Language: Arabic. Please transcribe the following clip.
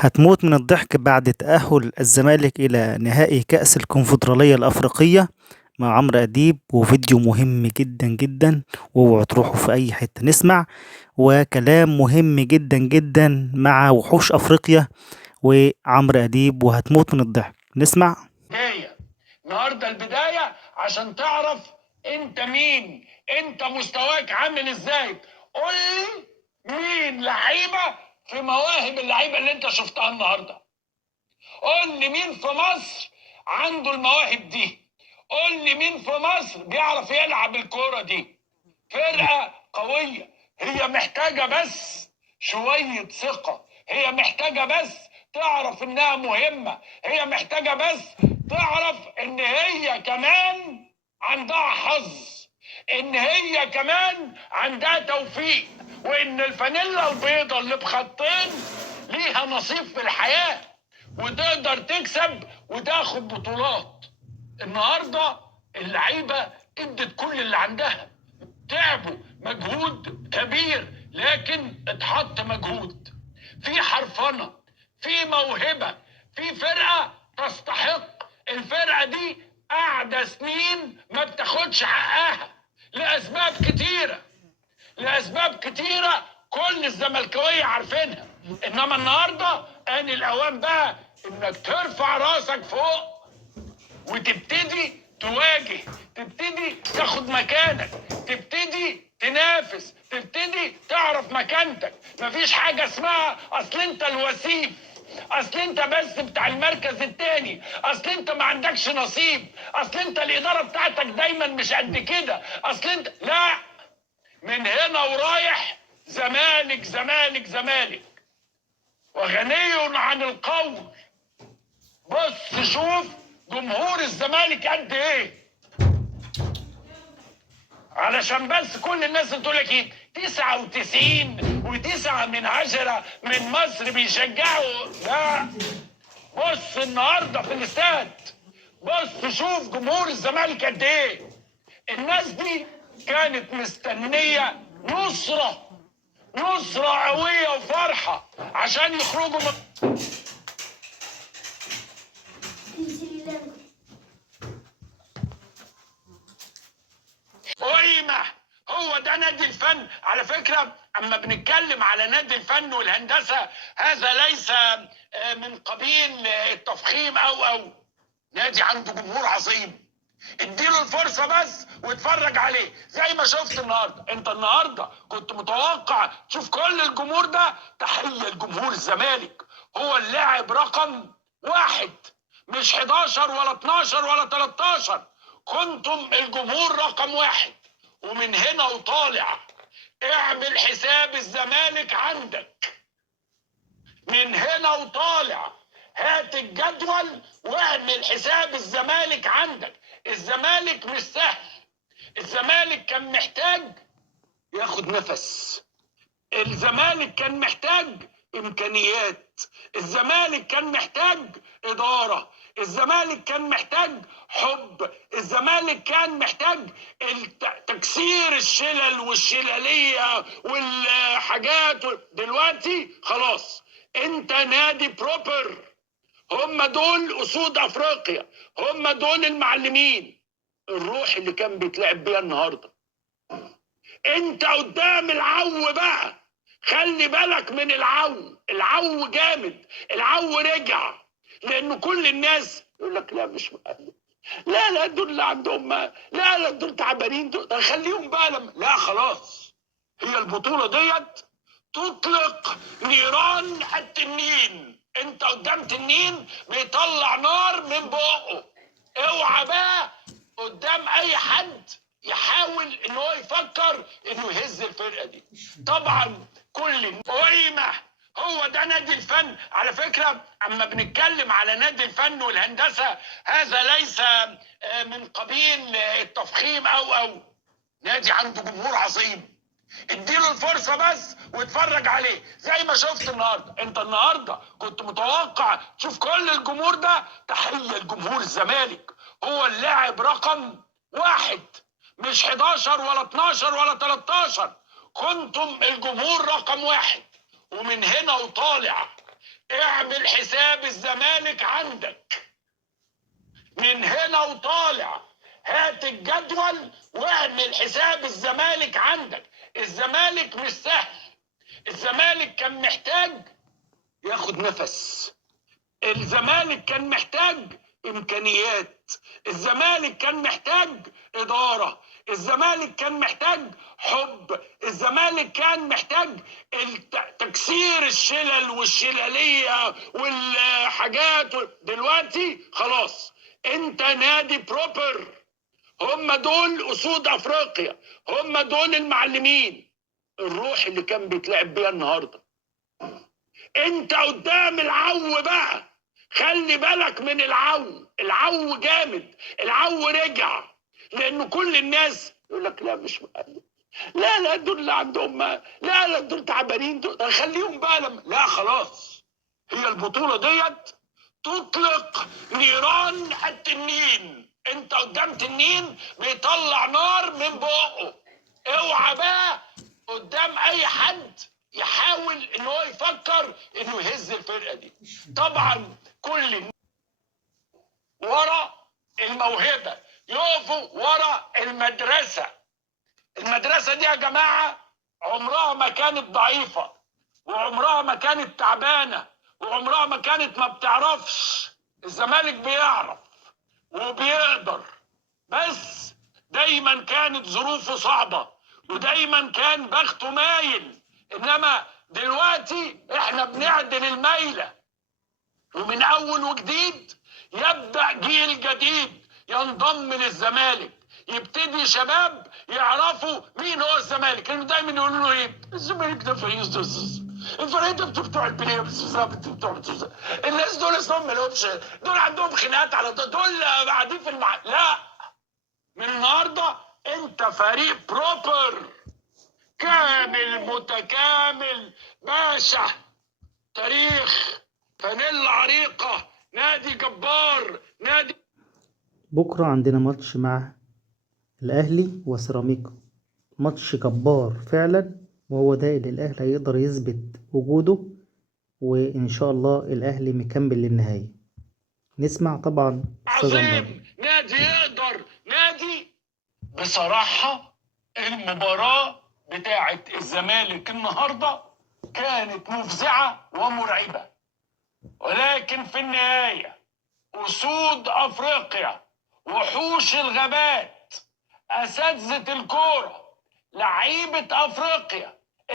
هتموت من الضحك بعد تأهل الزمالك إلى نهائي كأس الكونفدرالية الأفريقية مع عمرو أديب، وفيديو مهم جدا جدا. واوعوا تروحوا في أي حتة نسمع، وكلام مهم جدا جدا مع وحوش أفريقيا وعمرو أديب، وهتموت من الضحك. نسمع. النهارده البداية عشان تعرف انت مين، انت مستواك عامل ازاي. قول لي مين لعيبة في مواهب اللعيبة اللي انت شفتها النهارده. قول لي مين في مصر عنده المواهب دي. قول لي مين في مصر بيعرف يلعب الكورة دي. فرقة قوية، هي محتاجة بس شوية ثقة، هي محتاجة بس تعرف انها مهمة، هي محتاجة بس تعرف ان هي كمان عندها حظ، ان هي كمان عندها توفيق، وان الفانيلا البيضة اللي بخطين ليها نصيب في الحياة وتقدر تكسب وتاخد بطولات. النهارده اللعيبة ادت كل اللي عندها، تعبوا مجهود كبير، لكن اتحط مجهود في حرفنة، في موهبة، في فرقة تستحق. الفرقة دي قاعدة سنين ما بتاخدش حقها لأسباب كتيرة، لأسباب كتيرة كل الزملكاوية عارفينها. إنما النهاردة آن الأوان بقى إنك ترفع راسك فوق وتبتدي تواجه، تبتدي تاخد مكانك، تبتدي تنافس، تبتدي تعرف مكانتك. مفيش حاجة اسمها اصل انت الوسيم، اصل انت بس بتاع المركز التاني، اصل انت ما عندكش نصيب، اصل انت الادارة بتاعتك دايما مش قد كده، اصل انت لا. من هنا ورايح زمالك زمالك زمالك، وغني عن القول. بص شوف جمهور الزمالك قد ايه، علشان بس كل الناس تقول لك ايه 99.9 من مصر بيشجعوا. لا، بص النهارده في الاستاد، بص شوف جمهور الزمالك قد ايه. الناس دي كانت مستنيه نصره، نصره قويه وفرحه عشان يخرجوا من قيمة. هو ده نادي الفن. على فكرة اما بنتكلم على نادي الفن والهندسة، هذا ليس من قبيل التفخيم او نادي عنده جمهور عظيم. اديله الفرصة بس واتفرج عليه زي ما شفت النهاردة. انت النهاردة كنت متوقع تشوف كل الجمهور ده. تحية لجمهور الزمالك، هو اللاعب رقم 1، مش 11 ولا 12 ولا 13. كنتم الجمهور رقم 1، ومن هنا وطالع اعمل حساب الزمالك عندك. من هنا وطالع هات الجدول واعمل حساب الزمالك عندك. الزمالك مش سهل، الزمالك كان محتاج ياخد نفس، الزمالك كان محتاج امكانيات، الزمالك كان محتاج اداره، الزمالك كان محتاج حب، الزمالك كان محتاج تكسير الشلل والشلاليه والحاجات. دلوقتي خلاص انت نادي بروبر، هم دول اسود افريقيا، هم دول المعلمين. الروح اللي كان بيتلعب بيها النهارده، انت قدام العو بقى. خلي بالك من العو، العو جامد، العو رجع. لان كل الناس يقول لك لا مش مقلب، لا لا دول اللي عندهم لا لا دول تعبانين، دول خليهم بقى لا خلاص. هي البطولة ديت تطلق نيران التنين. انت قدام تنين بيطلع نار من بقه. اوعى بقى قدام اي حد يحاول ان هو يفكر انه يهز الفرقه دي. طبعا كل قيمه. هو ده نادي الفن. على فكره اما بنتكلم على نادي الفن والهندسه، هذا ليس من قبيل التفخيم او نادي عنده جمهور عظيم. اديله الفرصه بس واتفرج عليه زي ما شفت النهارده. انت النهارده كنت متوقع تشوف كل الجمهور ده. تحيه لجمهور الزمالك، هو اللاعب رقم 1، مش 11 ولا 12 ولا 13. كنتم الجمهور رقم 1، ومن هنا وطالع اعمل حساب الزمالك عندك من هنا وطالع. هات الجدول واعمل حساب الزمالك عندك. الزمالك مش سهل. الزمالك كان محتاج ياخد نفس. الزمالك كان محتاج امكانيات. الزمالك كان محتاج اداره. الزمالك كان محتاج حب. الزمالك كان محتاج تكسير الشلل والشلاليه والحاجات. دلوقتي خلاص انت نادي بروبر. هم دول اسود افريقيا. هم دول المعلمين. الروح اللي كان بيتلعب بيها النهارده. انت قدام العو بقى. خلي بالك من العو. العو جامد. العو رجع. لان كل الناس يقول لك لا مش مقلب. لا دول اللي عندهم لا دول تعبانين. دول خليهم بقى لا خلاص. هي البطولة ديت تطلق نيران التنين. انت قدام تنين بيطلع نار من بقه. اوعى بقى قدام اي حد يحاول ان هو يفكر انه يهز الفرقه دي. طبعا كل ورا الموهبه يقفوا ورا المدرسه. المدرسه دي يا جماعه عمرها ما كانت ضعيفه، وعمرها ما كانت تعبانه، وعمرها ما كانت ما بتعرفش. الزمالك بيعرف وبيقدر، بس دايما كانت ظروفه صعبه ودايما كان بخته مايل. انما دلوقتي احنا بنعدل الميله، ومن اول وجديد يبدا جيل جديد ينضم للزمالك. يبتدي شباب يعرفوا مين هو الزمالك. كانوا دايما يقولوا له ايه؟ الزمالك ده فريق الفريق ده بتوع البليه بتوع الناس دول اصلا ما لهمش. دول عندهم خناقات على دول قاعدين في لا، من النهارده انت فريق بروبر كامل متكامل باشا. تاريخ فانيلا عريقة، نادي جبار، نادي. بكرة عندنا ماتش مع الأهلي وسيراميكا، ماتش جبار فعلا، وهو ده اللي الأهلي هيقدر يثبت وجوده، وإن شاء الله الأهلي مكمل للنهاية. نسمع طبعا أستاذ عمرو. عظيم، نادي يقدر، نادي بصراحة. المباراة بتاعة الزمالك النهاردة كانت مفزعة ومرعبة، ولكن في النهاية أسود أفريقيا، وحوش الغابات، أساتذة الكورة، لعيبة أفريقيا